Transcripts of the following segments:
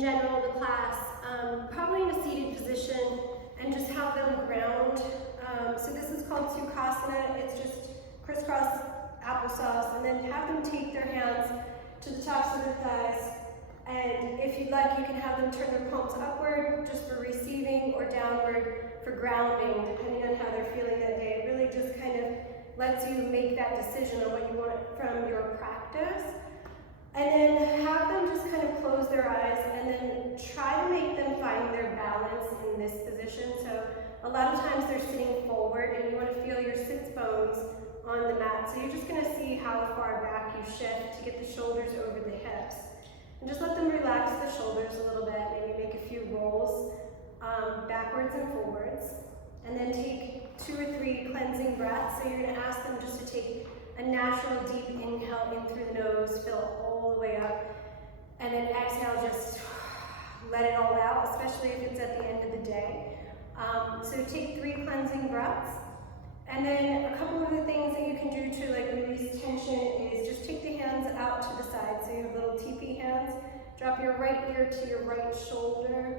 general, the class, probably in a seated position, and just have them ground. So this is called Sukhasana. It's just crisscross applesauce, and then have them take their hands to the tops of their thighs. And if you'd like, you can have them turn their palms upward just for receiving, or downward for grounding, depending on how they're feeling that day. It really just kind of lets you make that decision on what you want from your practice. And then have them just kind of close their eyes, and then try to make them find their balance in this position. So a lot of times they're sitting forward, and you want to feel your sits bones on the mat. So you're just going to see how far back you shift to get the shoulders over the hips. And just let them relax the shoulders a little bit, maybe make a few rolls backwards and forwards. And then take 2 or 3 cleansing breaths. So you're going to ask them just to take a natural deep inhale in through the nose, fill all the way up. And then exhale, just let it all out, especially if it's at the end of the day. So take 3 cleansing breaths. And then a couple of the things that you can do to release tension is just take the hands out to the side. So you have little teepee hands. Drop your right ear to your right shoulder.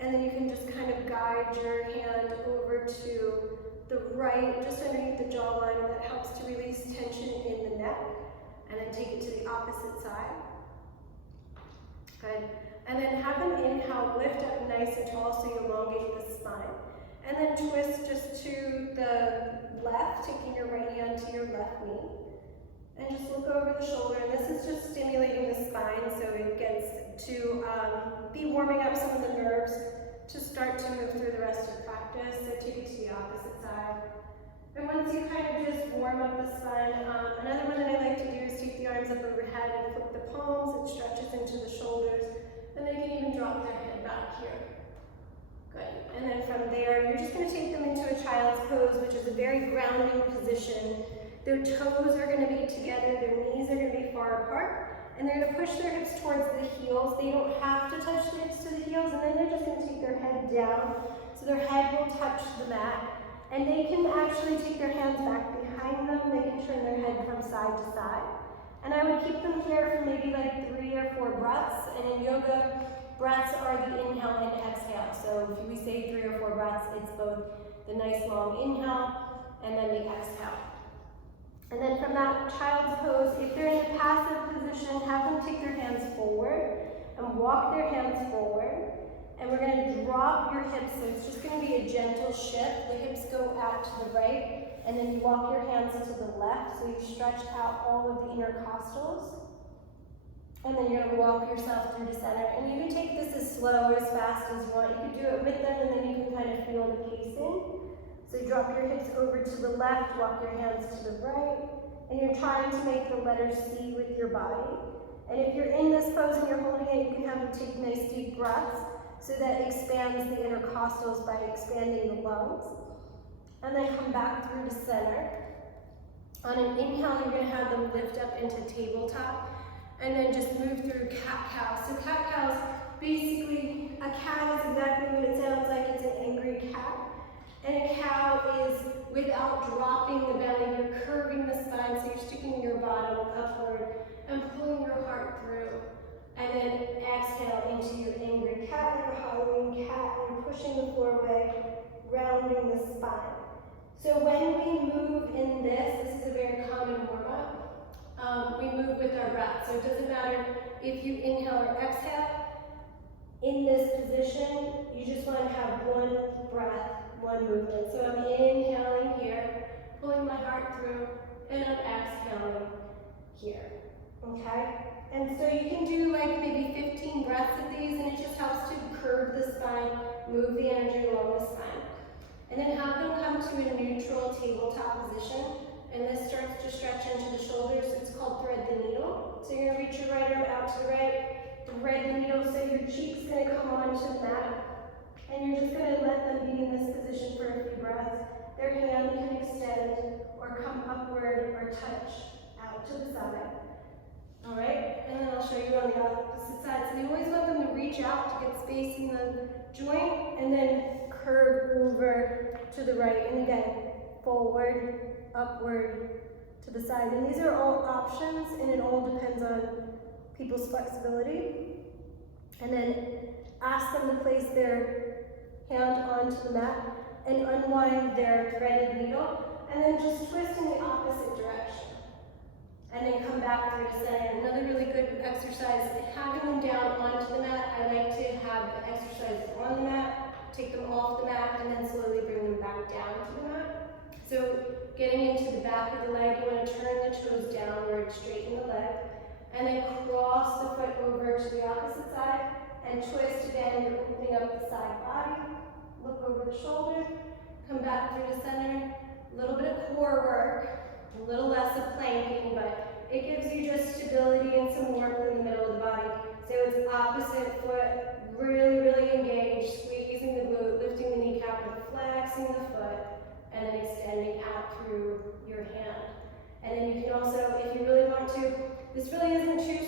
And then you can just kind of guide your hand over to the right, just underneath the jawline, and that helps to release tension in the neck. And then take it to the opposite side. Good. And then have them inhale, lift up nice and tall so you elongate the spine. And then twist just to the left, taking your right hand to your left knee. And just look over the shoulder. And this is just stimulating the spine so it gets to be warming up some of the nerves to start to move through the rest of the practice. So take it to the opposite side. And once you kind of just warm up the spine, another one that I like to do is take the arms up overhead and flip the palms. It stretches into the shoulders. And they can even drop their head back here. Good. And then from there, you're just going to take them into a child's pose, which is a very grounding position. Their toes are going to be together, their knees are going to be far apart, and they're going to push their hips towards the heels. They don't have to touch the hips to the heels, and then they're just going to take their head down, so their head will touch the mat. And they can actually take their hands back behind them. They can turn their head from side to side. And I would keep them here for maybe 3 or 4 breaths. And in yoga, breaths are the inhale and exhale. So if we say 3 or 4 breaths, it's both the nice long inhale and then the exhale. And then from that child's pose, if they're in a passive position, have them take their hands forward and walk their hands forward. And we're going to drop your hips, so it's just going to be a gentle shift. The hips go out to the right, and then you walk your hands to the left, so you stretch out all of the intercostals. And then you're going to walk yourself through the center. And you can take this as slow or as fast as you want. You can do it with them, and then you can kind of feel the pacing. So you drop your hips over to the left, walk your hands to the right, and you're trying to make the letter C with your body. And if you're in this pose and you're holding it, you can have them take nice deep breaths. So that expands the intercostals by expanding the lungs. And then come back through to center. On an inhale, you're going to have them lift up into tabletop. And then just move through cat-cow. So cat-cow is basically, a cat is exactly what it sounds like. It's an angry cat. And a cow is without dropping the belly. You're curving the spine, so you're sticking your bottom upward and pulling your heart through. And then exhale into your angry cat, your Halloween cat, and you're pushing the floor away, rounding the spine. So when we move in this is a very common warm-up. We move with our breath. So it doesn't matter if you inhale or exhale. In this position, you just want to have one breath, one movement. So I'm inhaling here, pulling my heart through, and I'm exhaling here. Okay? And so you can do maybe 15 breaths of these, and it just helps to curve the spine, move the energy along the spine. And then have them come to a neutral tabletop position. And this starts to stretch into the shoulders. It's called thread the needle. So you're going to reach your right arm out to the right, thread the needle, so your cheek's going to come onto the mat. And you're just going to let them be in this position for a few breaths. Their hand can extend or come upward or touch out to the side. All right, and then I'll show you on the opposite side. So you always want them to reach out to get space in the joint, and then curve over to the right. And again, forward, upward, to the side. And these are all options, and it all depends on people's flexibility. And then ask them to place their hand onto the mat and unwind their threaded needle, and then just twist in the opposite direction. And then come back through to center. Another really good exercise, having them down onto the mat. I like to have the exercises on the mat, take them off the mat, and then slowly bring them back down to the mat. So getting into the back of the leg, you want to turn the toes downward, straighten the leg, and then cross the foot over to the opposite side, and twist again. You're opening up the side body, look over the shoulder, come back through the center. A little bit of core work, a little less of planking, but it gives you just stability and some warmth in the middle of the body. So it's opposite foot, really, really engaged, squeezing the glute, lifting the kneecap, and flexing the foot, and then extending out through your hand. And then you can also, if you really want to, this really isn't too